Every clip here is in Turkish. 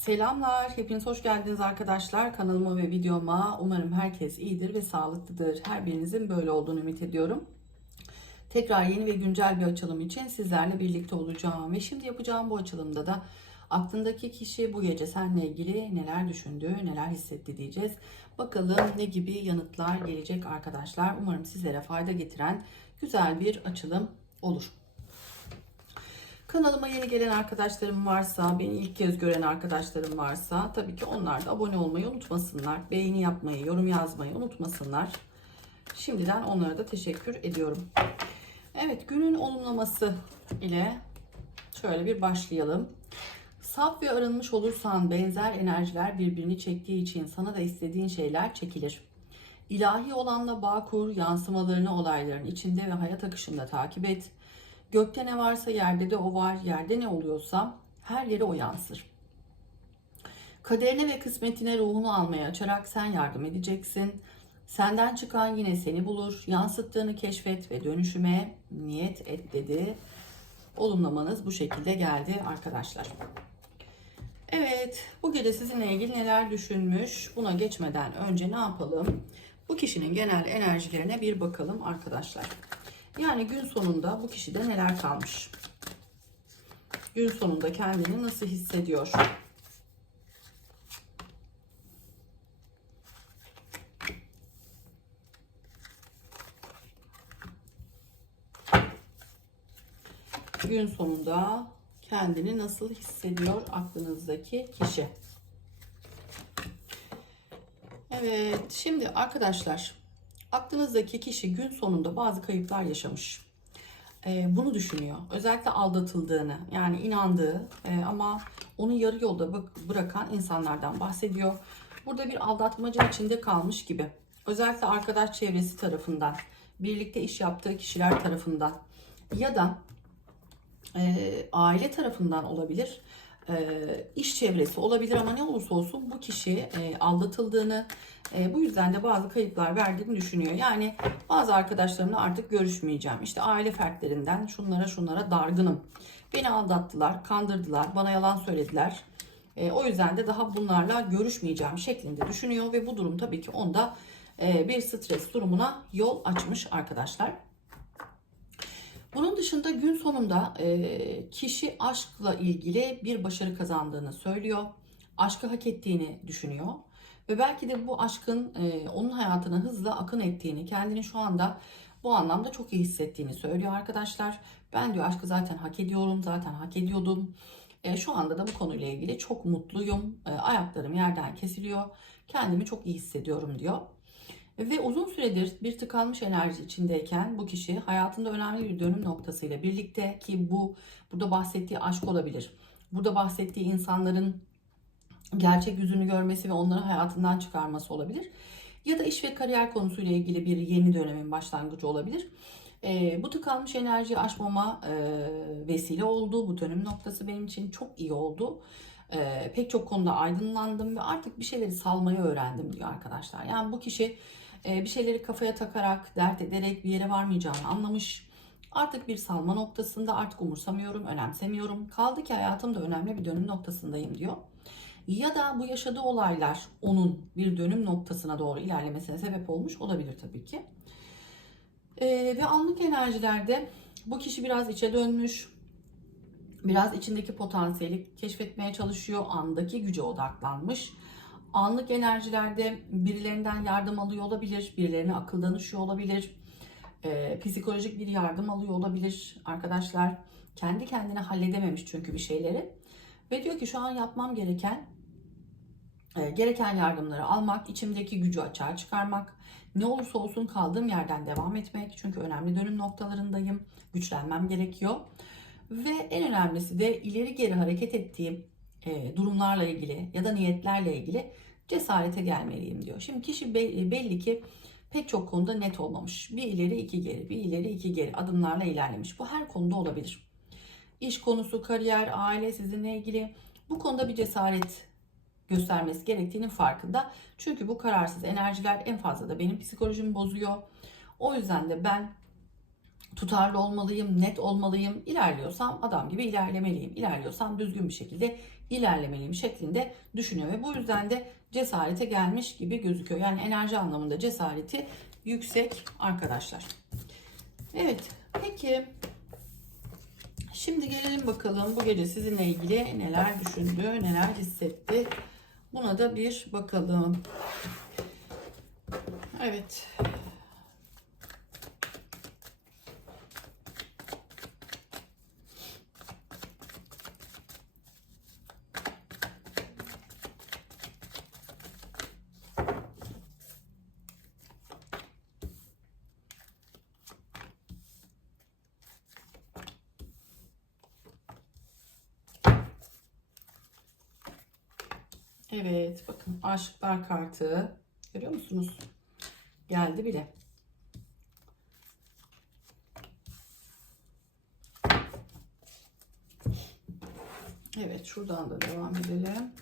Selamlar, hepiniz hoş geldiniz arkadaşlar kanalıma ve videoma. Umarım herkes iyidir ve sağlıklıdır. Her birinizin böyle olduğunu ümit ediyorum. Tekrar yeni ve güncel bir açılım için sizlerle birlikte olacağım. Ve şimdi yapacağım bu açılımda da aklındaki kişi bu gece seninle ilgili neler düşündü, neler hissetti diyeceğiz. Bakalım ne gibi yanıtlar gelecek arkadaşlar. Umarım sizlere fayda getiren güzel bir açılım olur. Kanalıma yeni gelen arkadaşlarım varsa, beni ilk kez gören arkadaşlarım varsa tabii ki onlar da abone olmayı unutmasınlar. Beğeni yapmayı, yorum yazmayı unutmasınlar. Şimdiden onlara da teşekkür ediyorum. Evet, günün olumlaması ile şöyle bir başlayalım. Saf ve arınmış olursan benzer enerjiler birbirini çektiği için sana da istediğin şeyler çekilir. İlahi olanla bağ kur, yansımalarını olayların içinde ve hayat akışında takip et. Gökte ne varsa yerde de o var, yerde ne oluyorsa her yere o yansır. Kaderine ve kısmetine ruhunu almaya açarak sen yardım edeceksin. Senden çıkan yine seni bulur. Yansıttığını keşfet ve dönüşüme niyet et dedi. Olumlamanız bu şekilde geldi arkadaşlar. Evet, bu gece sizinle ilgili neler düşünmüş? Buna geçmeden önce ne yapalım? Bu kişinin genel enerjilerine bir bakalım arkadaşlar. Yani gün sonunda bu kişide neler kalmış? Gün sonunda kendini nasıl hissediyor? Gün sonunda kendini nasıl hissediyor aklınızdaki kişi? Evet, şimdi arkadaşlar aklınızdaki kişi gün sonunda bazı kayıplar yaşamış. Ee, bunu düşünüyor. Özellikle aldatıldığını, yani inandığı e, ama onu yarı yolda bırakan insanlardan bahsediyor. Burada bir aldatmaca içinde kalmış gibi. Özellikle arkadaş çevresi tarafından, birlikte iş yaptığı kişiler tarafından ya da e, aile tarafından olabilir. E, iş çevresi olabilir ama ne olursa olsun bu kişi e, aldatıldığını, e, bu yüzden de bazı kayıplar verdiğini düşünüyor. Yani bazı arkadaşlarımla artık görüşmeyeceğim. İşte aile fertlerinden şunlara şunlara dargınım. Beni aldattılar, kandırdılar, bana yalan söylediler. E, o yüzden de daha bunlarla görüşmeyeceğim şeklinde düşünüyor ve bu durum tabii ki onda e, bir stres durumuna yol açmış arkadaşlar. Bunun dışında gün sonunda e, kişi aşkla ilgili bir başarı kazandığını söylüyor. Aşkı hak ettiğini düşünüyor. Ve belki de bu aşkın e, onun hayatına hızla akın ettiğini, kendini şu anda bu anlamda çok iyi hissettiğini söylüyor arkadaşlar. Ben diyor aşkı zaten hak ediyorum, zaten hak ediyordum. E, şu anda da bu konuyla ilgili çok mutluyum. E, ayaklarım yerden kesiliyor. Kendimi çok iyi hissediyorum diyor. Ve uzun süredir bir tıkanmış enerji içindeyken bu kişi hayatında önemli bir dönüm noktasıyla birlikte ki bu burada bahsettiği aşk olabilir. Burada bahsettiği insanların gerçek yüzünü görmesi ve onları hayatından çıkarması olabilir. Ya da iş ve kariyer konusuyla ilgili bir yeni dönemin başlangıcı olabilir. E, bu tıkanmış enerjiyi aşmama e, vesile oldu. Bu dönüm noktası benim için çok iyi oldu. E, pek çok konuda aydınlandım ve artık bir şeyleri salmayı öğrendim diyor arkadaşlar. Yani bu kişi bir şeyleri kafaya takarak, dert ederek bir yere varmayacağını anlamış. Artık bir salma noktasında artık umursamıyorum, önemsemiyorum. Kaldı ki hayatımda önemli bir dönüm noktasındayım diyor. Ya da bu yaşadığı olaylar onun bir dönüm noktasına doğru ilerlemesine sebep olmuş olabilir tabii ki. E, ve anlık enerjilerde bu kişi biraz içe dönmüş, biraz içindeki potansiyeli keşfetmeye çalışıyor, andaki güce odaklanmış. Anlık enerjilerde birilerinden yardım alıyor olabilir, birilerine akıl danışıyor olabilir, e, psikolojik bir yardım alıyor olabilir arkadaşlar. Kendi kendine halledememiş çünkü bir şeyleri. Ve diyor ki şu an yapmam gereken e, gereken yardımları almak, içimdeki gücü açığa çıkarmak, ne olursa olsun kaldığım yerden devam etmek. Çünkü önemli dönüm noktalarındayım, güçlenmem gerekiyor. Ve en önemlisi de ileri geri hareket ettiğim e, durumlarla ilgili ya da niyetlerle ilgili cesarete gelmeliyim diyor. Şimdi kişi be- belli ki pek çok konuda net olmamış. Bir ileri iki geri, bir ileri iki geri adımlarla ilerlemiş. Bu her konuda olabilir. İş konusu, kariyer, aile sizinle ilgili bu konuda bir cesaret göstermesi gerektiğinin farkında. Çünkü bu kararsız enerjiler en fazla da benim psikolojimi bozuyor. O yüzden de ben tutarlı olmalıyım, net olmalıyım. İlerliyorsam adam gibi ilerlemeliyim. İlerliyorsam düzgün bir şekilde ilerlemeliyim şeklinde düşünüyor ve bu yüzden de cesarete gelmiş gibi gözüküyor. Yani enerji anlamında cesareti yüksek arkadaşlar. Evet peki şimdi gelelim bakalım bu gece sizinle ilgili neler düşündü, neler hissetti. Buna da bir bakalım. Evet. Evet bakın aşıklar kartı görüyor musunuz? Geldi bile. Evet şuradan da devam edelim.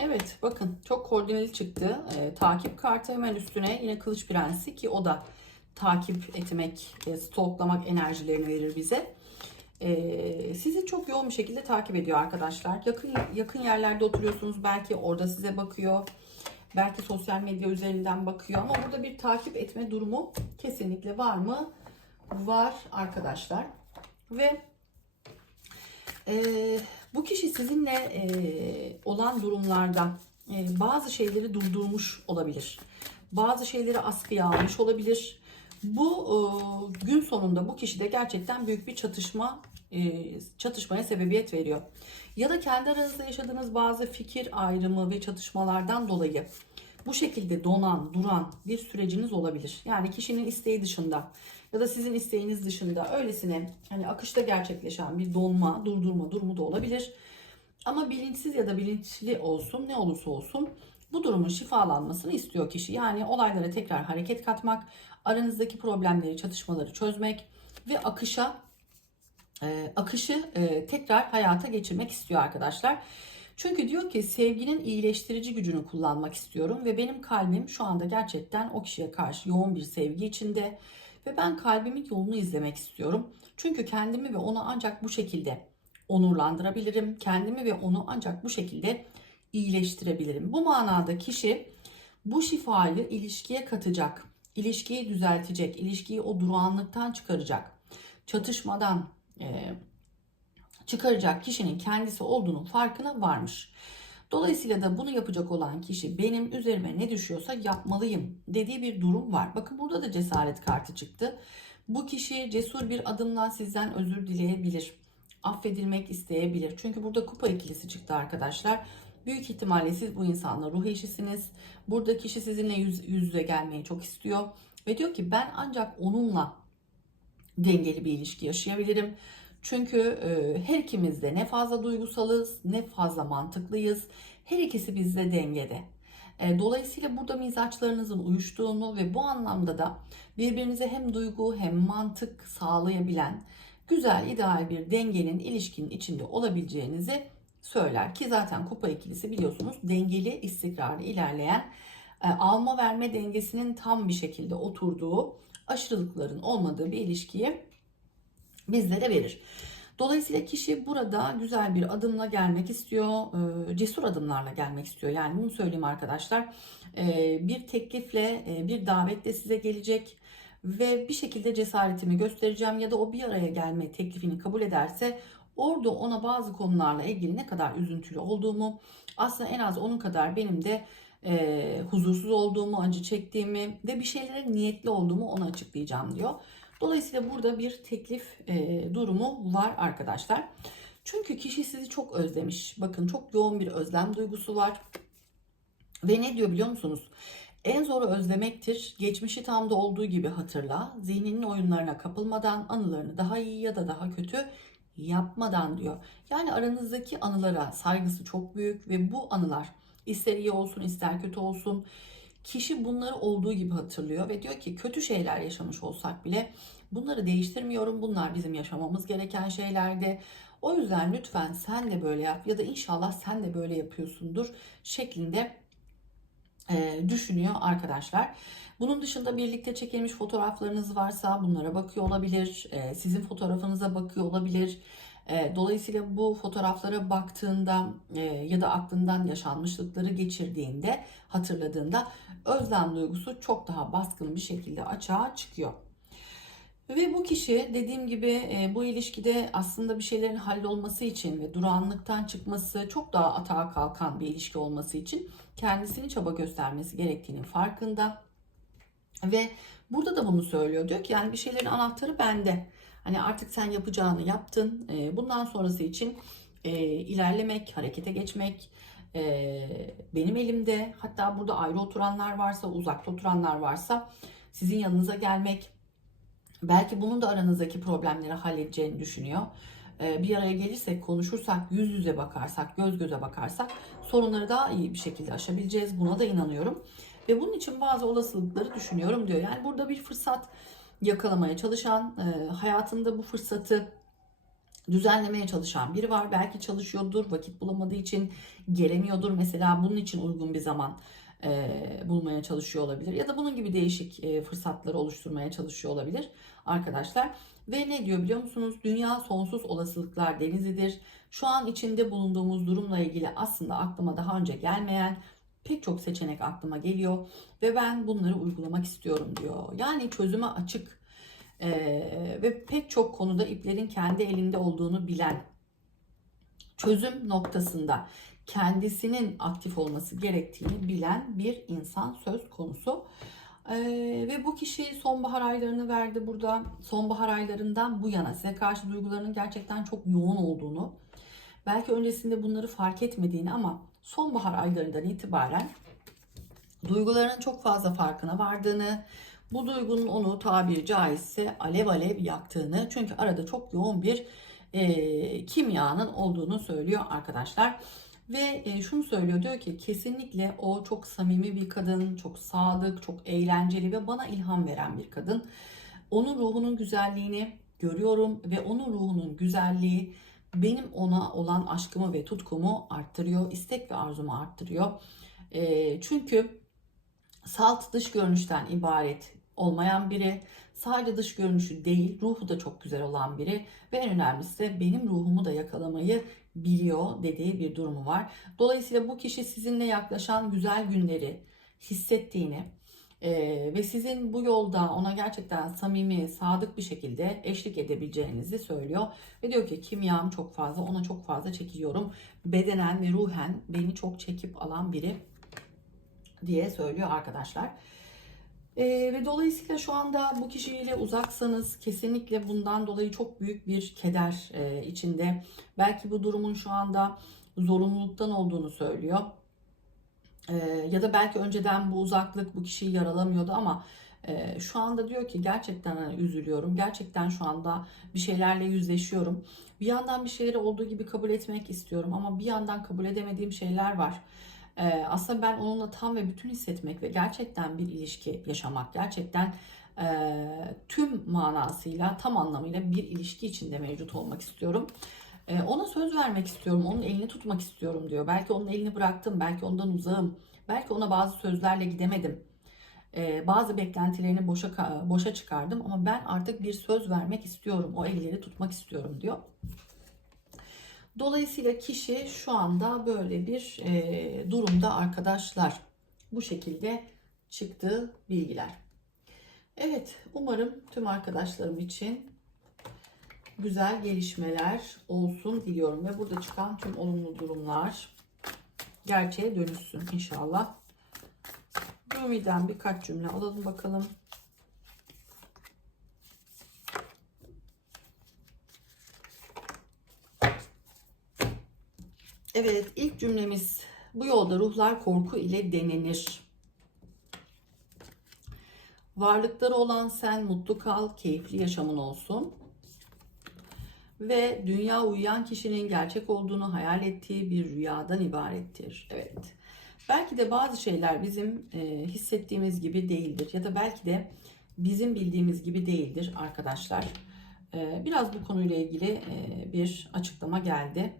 Evet bakın çok koordineli çıktı. Ee, takip kartı hemen üstüne yine kılıç prensi ki o da takip etmek, e, stalklamak enerjilerini verir bize. Ee, sizi çok yoğun bir şekilde takip ediyor arkadaşlar. Yakın yakın yerlerde oturuyorsunuz. Belki orada size bakıyor. Belki sosyal medya üzerinden bakıyor ama burada bir takip etme durumu kesinlikle var mı? Var arkadaşlar. Ve e, bu kişi sizinle e, olan durumlarda e, bazı şeyleri durdurmuş olabilir. Bazı şeyleri askıya almış olabilir. Bu e, gün sonunda bu kişide gerçekten büyük bir çatışma e, çatışmaya sebebiyet veriyor. Ya da kendi aranızda yaşadığınız bazı fikir ayrımı ve çatışmalardan dolayı bu şekilde donan, duran bir süreciniz olabilir. Yani kişinin isteği dışında ya da sizin isteğiniz dışında öylesine hani akışta gerçekleşen bir donma, durdurma durumu da olabilir. Ama bilinçsiz ya da bilinçli olsun ne olursa olsun bu durumun şifalanmasını istiyor kişi. Yani olaylara tekrar hareket katmak, aranızdaki problemleri, çatışmaları çözmek ve akışa e, akışı e, tekrar hayata geçirmek istiyor arkadaşlar. Çünkü diyor ki sevginin iyileştirici gücünü kullanmak istiyorum ve benim kalbim şu anda gerçekten o kişiye karşı yoğun bir sevgi içinde ve ben kalbimin yolunu izlemek istiyorum. Çünkü kendimi ve onu ancak bu şekilde onurlandırabilirim. Kendimi ve onu ancak bu şekilde iyileştirebilirim. Bu manada kişi bu şifayı ilişkiye katacak, ilişkiyi düzeltecek, ilişkiyi o durağanlıktan çıkaracak, çatışmadan e, çıkaracak kişinin kendisi olduğunun farkına varmış. Dolayısıyla da bunu yapacak olan kişi benim üzerime ne düşüyorsa yapmalıyım dediği bir durum var. Bakın burada da cesaret kartı çıktı. Bu kişi cesur bir adımla sizden özür dileyebilir. Affedilmek isteyebilir. Çünkü burada kupa ikilisi çıktı arkadaşlar. Büyük ihtimalle siz bu insanla ruh eşisiniz. Burada kişi sizinle yüz, yüz yüze gelmeyi çok istiyor. Ve diyor ki ben ancak onunla dengeli bir ilişki yaşayabilirim. Çünkü e, her ikimiz de ne fazla duygusalız ne fazla mantıklıyız. Her ikisi bizde dengede. E, dolayısıyla burada mizaçlarınızın uyuştuğunu ve bu anlamda da birbirinize hem duygu hem mantık sağlayabilen güzel ideal bir dengenin ilişkinin içinde olabileceğinizi söyler ki zaten kupa ikilisi biliyorsunuz dengeli istikrarlı ilerleyen e, alma verme dengesinin tam bir şekilde oturduğu aşırılıkların olmadığı bir ilişkiyi bizlere verir. Dolayısıyla kişi burada güzel bir adımla gelmek istiyor, e, cesur adımlarla gelmek istiyor. Yani bunu söyleyeyim arkadaşlar. E, bir teklifle, bir davetle size gelecek ve bir şekilde cesaretimi göstereceğim ya da o bir araya gelme teklifini kabul ederse orada ona bazı konularla ilgili ne kadar üzüntülü olduğumu, aslında en az onun kadar benim de e, huzursuz olduğumu, acı çektiğimi ve bir şeylere niyetli olduğumu ona açıklayacağım diyor. Dolayısıyla burada bir teklif e, durumu var arkadaşlar. Çünkü kişi sizi çok özlemiş. Bakın çok yoğun bir özlem duygusu var. Ve ne diyor biliyor musunuz? En zoru özlemektir. Geçmişi tam da olduğu gibi hatırla. Zihninin oyunlarına kapılmadan anılarını daha iyi ya da daha kötü yapmadan diyor. Yani aranızdaki anılara saygısı çok büyük ve bu anılar ister iyi olsun ister kötü olsun kişi bunları olduğu gibi hatırlıyor ve diyor ki kötü şeyler yaşamış olsak bile bunları değiştirmiyorum. Bunlar bizim yaşamamız gereken şeylerdi. O yüzden lütfen sen de böyle yap ya da inşallah sen de böyle yapıyorsundur şeklinde e, düşünüyor arkadaşlar. Bunun dışında birlikte çekilmiş fotoğraflarınız varsa bunlara bakıyor olabilir. E, sizin fotoğrafınıza bakıyor olabilir. E, dolayısıyla bu fotoğraflara baktığında ya da aklından yaşanmışlıkları geçirdiğinde, hatırladığında özlem duygusu çok daha baskın bir şekilde açığa çıkıyor. Ve bu kişi dediğim gibi e, bu ilişkide aslında bir şeylerin hallolması için ve durağanlıktan çıkması çok daha atağa kalkan bir ilişki olması için kendisini çaba göstermesi gerektiğinin farkında. Ve burada da bunu söylüyor. Diyor ki yani bir şeylerin anahtarı bende. Hani artık sen yapacağını yaptın. E, bundan sonrası için e, ilerlemek, harekete geçmek e, benim elimde. Hatta burada ayrı oturanlar varsa, uzakta oturanlar varsa sizin yanınıza gelmek, belki bunun da aranızdaki problemleri halledeceğini düşünüyor. E, bir araya gelirsek, konuşursak, yüz yüze bakarsak, göz göze bakarsak sorunları daha iyi bir şekilde aşabileceğiz. Buna da inanıyorum. Ve bunun için bazı olasılıkları düşünüyorum diyor. Yani burada bir fırsat yakalamaya çalışan, e, hayatında bu fırsatı düzenlemeye çalışan biri var. Belki çalışıyordur, vakit bulamadığı için gelemiyordur. Mesela bunun için uygun bir zaman e, bulmaya çalışıyor olabilir. Ya da bunun gibi değişik e, fırsatları oluşturmaya çalışıyor olabilir arkadaşlar. Ve ne diyor biliyor musunuz? Dünya sonsuz olasılıklar denizidir. Şu an içinde bulunduğumuz durumla ilgili aslında aklıma daha önce gelmeyen pek çok seçenek aklıma geliyor ve ben bunları uygulamak istiyorum diyor. Yani çözüme açık ee, ve pek çok konuda iplerin kendi elinde olduğunu bilen çözüm noktasında kendisinin aktif olması gerektiğini bilen bir insan söz konusu. Ee, ve bu kişi sonbahar aylarını verdi burada. Sonbahar aylarından bu yana size karşı duygularının gerçekten çok yoğun olduğunu, belki öncesinde bunları fark etmediğini ama sonbahar aylarından itibaren duygularının çok fazla farkına vardığını, bu duygunun onu tabiri caizse alev alev yaktığını çünkü arada çok yoğun bir e, kimyanın olduğunu söylüyor arkadaşlar. Ve e, şunu söylüyor diyor ki kesinlikle o çok samimi bir kadın, çok sadık, çok eğlenceli ve bana ilham veren bir kadın. Onun ruhunun güzelliğini görüyorum ve onun ruhunun güzelliği benim ona olan aşkımı ve tutkumu arttırıyor, istek ve arzumu arttırıyor. E, çünkü salt dış görünüşten ibaret olmayan biri, sadece dış görünüşü değil, ruhu da çok güzel olan biri ve en önemlisi de benim ruhumu da yakalamayı biliyor dediği bir durumu var. Dolayısıyla bu kişi sizinle yaklaşan güzel günleri hissettiğini e, ve sizin bu yolda ona gerçekten samimi, sadık bir şekilde eşlik edebileceğinizi söylüyor. Ve diyor ki kimyam çok fazla, ona çok fazla çekiliyorum. Bedenen ve ruhen beni çok çekip alan biri diye söylüyor arkadaşlar. E, ve dolayısıyla şu anda bu kişiyle uzaksanız kesinlikle bundan dolayı çok büyük bir keder e, içinde. Belki bu durumun şu anda zorunluluktan olduğunu söylüyor. E, ya da belki önceden bu uzaklık bu kişiyi yaralamıyordu ama e, şu anda diyor ki gerçekten hani üzülüyorum. Gerçekten şu anda bir şeylerle yüzleşiyorum. Bir yandan bir şeyleri olduğu gibi kabul etmek istiyorum ama bir yandan kabul edemediğim şeyler var. Ee, aslında ben onunla tam ve bütün hissetmek ve gerçekten bir ilişki yaşamak, gerçekten e, tüm manasıyla, tam anlamıyla bir ilişki içinde mevcut olmak istiyorum. E, ona söz vermek istiyorum, onun elini tutmak istiyorum diyor. Belki onun elini bıraktım, belki ondan uzağım, belki ona bazı sözlerle gidemedim. E, bazı beklentilerini boşa boşa çıkardım ama ben artık bir söz vermek istiyorum, o elleri tutmak istiyorum diyor. Dolayısıyla kişi şu anda böyle bir e, durumda arkadaşlar. Bu şekilde çıktı bilgiler. Evet umarım tüm arkadaşlarım için güzel gelişmeler olsun diliyorum. Ve burada çıkan tüm olumlu durumlar gerçeğe dönüşsün inşallah. Rumi'den birkaç cümle alalım bakalım. Evet ilk cümlemiz bu yolda ruhlar korku ile denenir. Varlıkları olan sen mutlu kal, keyifli yaşamın olsun. Ve dünya uyuyan kişinin gerçek olduğunu hayal ettiği bir rüyadan ibarettir. Evet. Belki de bazı şeyler bizim e, hissettiğimiz gibi değildir. Ya da belki de bizim bildiğimiz gibi değildir arkadaşlar. E, biraz bu konuyla ilgili e, bir açıklama geldi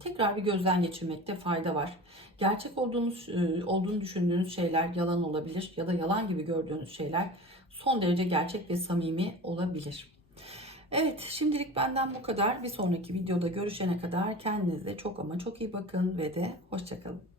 tekrar bir gözden geçirmekte fayda var. Gerçek olduğunuz e, olduğunu düşündüğünüz şeyler yalan olabilir ya da yalan gibi gördüğünüz şeyler son derece gerçek ve samimi olabilir. Evet, şimdilik benden bu kadar. Bir sonraki videoda görüşene kadar kendinize çok ama çok iyi bakın ve de hoşçakalın.